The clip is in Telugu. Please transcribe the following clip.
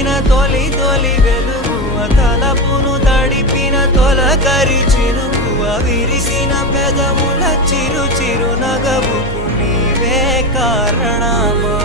చూపిన తొలి తొలి వెలుగువ తలపును తడిపిన తొలకరి చిరుకువ విరిసిన పెదముల చిరు చిరు నగవుకు నీవే కారణమా